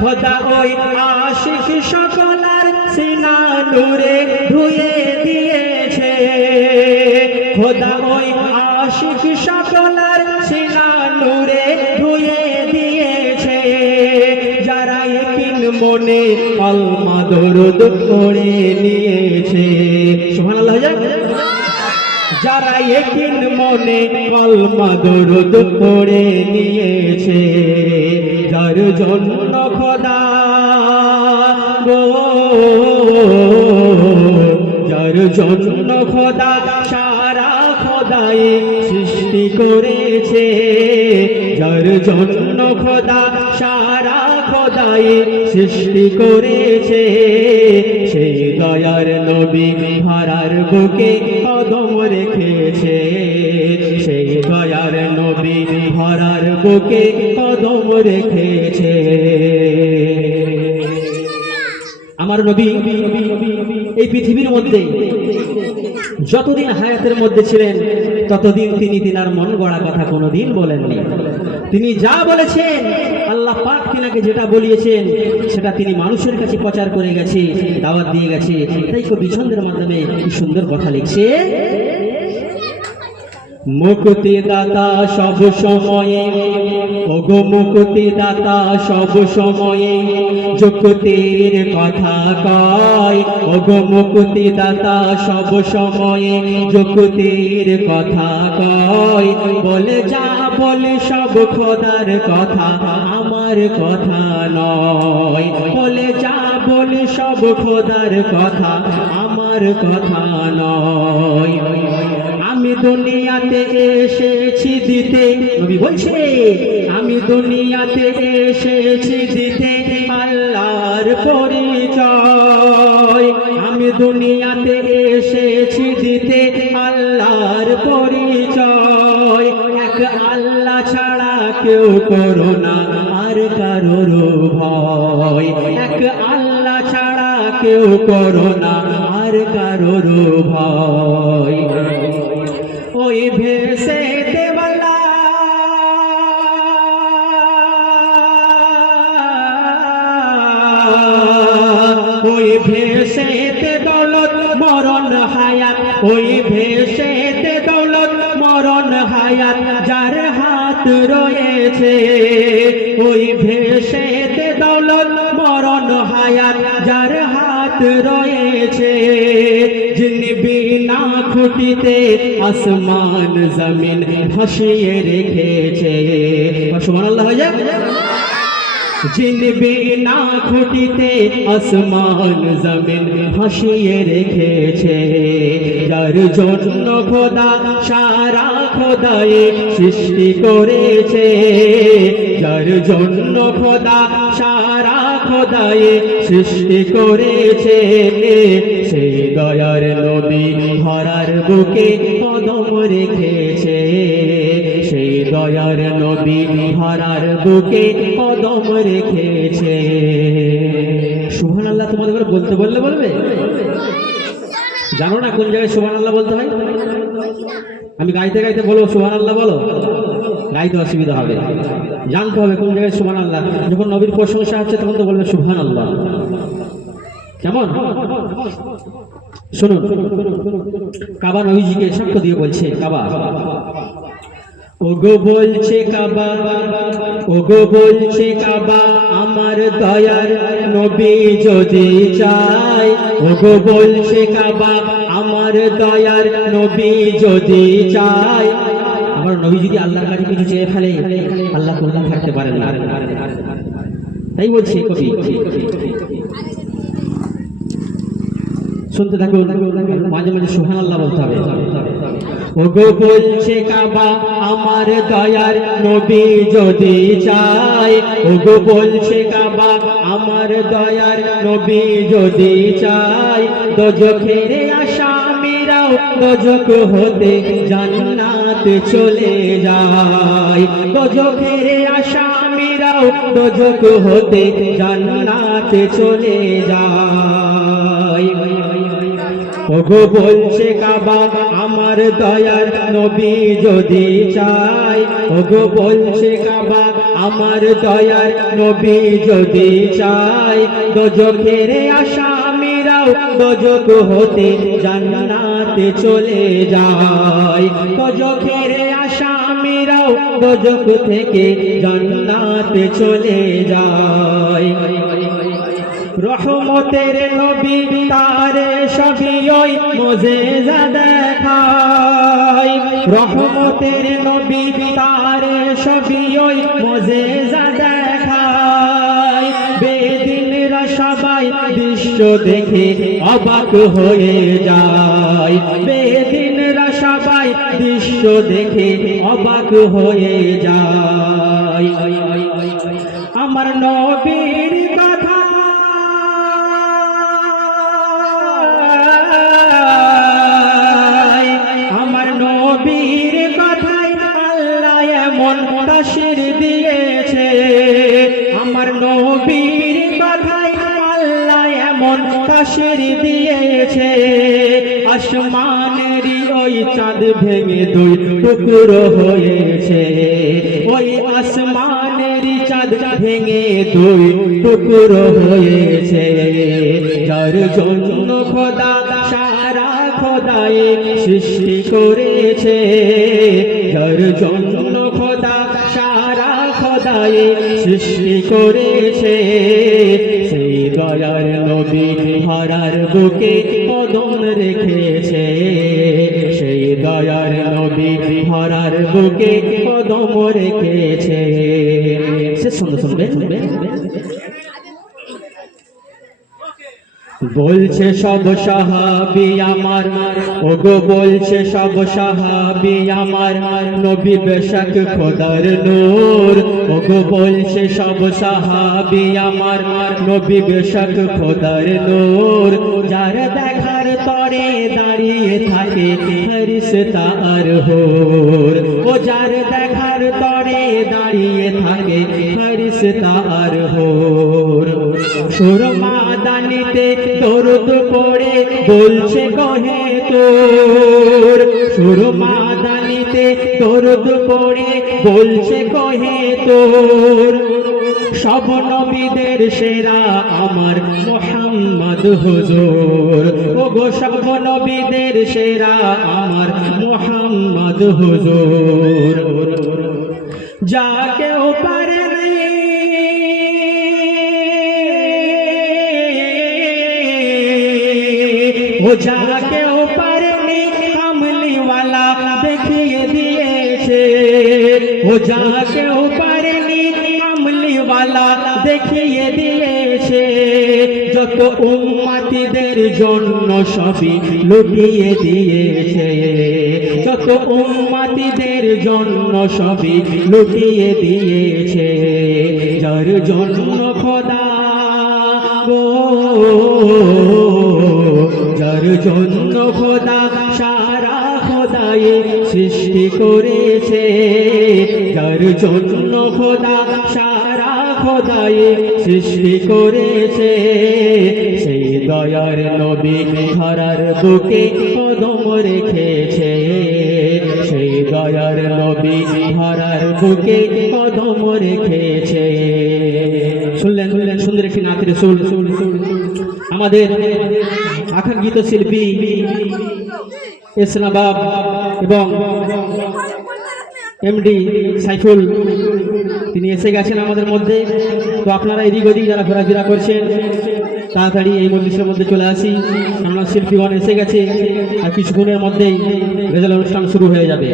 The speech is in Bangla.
খোদা ওই আশিক সকলার সিনা নূরে ধুয়ে দিয়েছে। খোদা ওই আশিক সকলার সিনা নূরে ধুয়ে দিয়েছে। যারা একিন মনে কলমা দরুদ পড়ে নিয়েছে। সুবহানাল্লাহ। যারা একিন মনে কলমা দরুদ পড়ে নিয়েছে। যার জন্য খোদা। গো যার জন্য খোদা, সারা খোদাই সৃষ্টি করেছে। যার জন্য খোদা, সারা খোদাই সৃষ্টি করেছে। সেই দয়ার নবী হারার বুকে কদম রেখেছে। সেই দয়ার হারার বুকে কদম রেখেছে। আমার নবী, এই পৃথিবীর মধ্যে যতদিন হায়াতের মধ্যে ছিলেন, ততদিন তিনি তিনার মন গড়া কথা কোনোদিন বলেননি। তিনি যা বলেছেন, আল্লাহ পাক তিনাকে যেটা বলিয়েছেন, সেটা তিনি মানুষের কাছে প্রচার করে গেছে, দাওয়াত দিয়ে গেছে। তাই কবি ছন্দের মাধ্যমে সুন্দর কথা লিখছে? মুক্তি দাতা সব সময়ে, ওগো মুক্তি দাতা সব সময়ে, যুক্তির কথা কয়, ওগো মুক্তি দাতা সব সময়ে, যুক্তির কথা কয়, বলে যা বলে সব খোদার কথা, আমার কথা নয়। বলে যা বলে সব খোদার কথা, আমার কথা নয়। আমি দুনিয়াতে এসেছি দিতে। নবী বলছে, আমি দুনিয়াতে এসেছি দিতে আল্লাহর পরিচয়। আমি দুনিয়াতে এসেছি দিতে আল্লাহর পরিচয়। এক আল্লাহ ছাড়া কেউ করো না আর কারোর ভয়। এক আল্লাহ ছাড়া কেউ করো না আর কারোর ভয়। ওই ভেসেতে দৌলত, মরণ হায়াত। ওই ভেসেতে দৌলত, মরণ হায়াত। যার হাত রয়েছে, ওই ভেসেতে দৌলত, মরণ হায়াত। যার হাত রয়েছে, যিনি বিনা খুঁটিতে আসমান, জমিন ভাসিয়ে রেখেছে। সুবহানাল্লাহ, হয়ে যাক। जिन বিনা খুঁটিতে আসমান জমিন ভাসিয়ে রেখেছে যার জন্য খোদা সারা খোদাই সৃষ্টি করেছে যার জন্য খোদা সারা খোদাই সৃষ্টি করেছে সেই দয়ার নবী ধরার বুকে কদম সেই দয়ার নবী ধরার বুকে কদম রেখেছে। সুহান আল্লাহ তোমাদের বলতে বললে বলবে? জানো না কোন জায়গায় সুহান আল্লাহ বলতে হয়? আমি গাইতে গাইতে বলব সুহান আল্লাহ বলো। গাইতে অসুবিধা হবে। জানতে হবে কোন জায়গায় সুহান আল্লাহ যখন নবীর প্রশংসা হচ্ছে, তখন তো বলবে সুহান আল্লাহ কেমন? শুনুন, কাবা নবীজিকে সাক্ষ্য দিয়ে বলছে, কাবা। ওগো বলছে কাবা, ওগো বলছে কাবা, আমার দয়ার নবী যদি চায়। ওগো বলছে কাবা, আমার দয়ার নবী যদি চায়। আমার নবী যদি আল্লাহর কাছে কিছু চেয়ে ফেলে, আল্লাহ কল্যাণ থাকতে পারেন না। তাই বলছে কবি। শুনতে থাকুন, মাঝে মাঝে সুহান আল্লাহ বলতে হবে। ওগো বলছে কাবা, আমার দয়ার নবী যদি চায়। ওগো বলছে কাবা, আমার দয়ার নবী যদি চায়। দোজখের আসামিরাও দোজক হতে জান্নাত চলে যায়। দোজখের আসামিরাও দোজক হতে জান্নাত চলে যায়। ওগো বলছে, কাবা, আমার দয়ার নবী যদি চাই ওগো বলছে, কাবা, আমার দয়ার নবী যদি চাই দোজখের আসামিরাও দোজক হতে জান্নাতে চলে যায়। দোজখের আসামিরাও দোজক থেকে জান্নাতে চলে যায়। রহমতের নবী তারে সবই ওই মোজেজা দেখায়। রহমতের নবী তারে সবই ওই মোজেজা দেখায়। বেদিনরা সবাই দৃশ্য দেখে অবাক হয়ে যায়। বেদিনরা সবাই দৃশ্য দেখে অবাক হয়ে যায়। আমার নবীর কথাই আল্লাহ এমন তাসির দিয়েছে। আসমানেরই ওই চাঁদ ভেঙে দুই টুকরো হয়েছে। ওই আসমানেরই চাঁদ ভেঙে দুই টুকরো হয়েছে। যার জন্য খোদা, সারা খোদাই সৃষ্টি করেছে। যার জন্য খোদাই সৃষ্টি করেছে। সেই দয়ার নবী হারার বুকে কদম রেখেছে। সেই দয়ার নবী হারার বুকে কদম রেখেছে। সে শুনবে শুনবে শুনবে? বলছে সব সাহাবি আমার, ওগো বলছে সব সাহাবি আমার, নবী বেশক খোদার নূর, ওগো বলছে সব সাহাবি আমার, নবী বেশক খোদার নূর। যার দেখার তরে দাঁড়িয়ে থাকে ফেরিস্তা আর হোর, ও যার দেখার তরে দাঁড়িয়ে থাকে ফেরিস্তা আর হোর। সুরমা দানিতে দরদ পড়ে, বলছে কহে তোর। সুরমা দানিতে দরদ পড়ে, বলছে কহে তোর। সব নবীদের সেরা আমার মোহাম্মদ হুজুর। ও গো সব নবীদের সেরা আমার মোহাম্মদ হুজুর। যা কেউ পারে ও যা কেউ পারে নেই দেখিয়ে দিয়েছে ও যা কেউ পারে নেই দেখিয়ে দিয়েছে যত উম্মাতিদের জন্য সবই লুটিয়ে দিয়েছে যত উম্মাতিদের জন্য সবই লুটিয়ে দিয়েছে যার জন্য খোদা গো সৃষ্টি করেছে। যার জন্য খোদা, সারা খোদাই সৃষ্টি করেছে। সেই দয়ার নবী ধরার বুকে কদম রেখেছে। সেই দয়ার নবী ধরার বুকে কদম রেখেছে। শুনলেন শুনলেন, সুন্দর একটি নাথের সুল সুল সুল আমাদের আকাঙ্ক্ষিত শিল্পী এসনাবাব এবং এমডি সাইফুল। তিনি এসে গেছেন আমাদের মধ্যে। তো আপনারা এদিক ওদিক যারা ঘোরাফেরা করছেন, তাড়াতাড়ি এই মন্দিরের মধ্যে চলে আসি। আমরা শিল্পীগণ এসে গেছে। আর কিছুক্ষণের মধ্যেই রেজাল্ট অনুষ্ঠান শুরু হয়ে যাবে।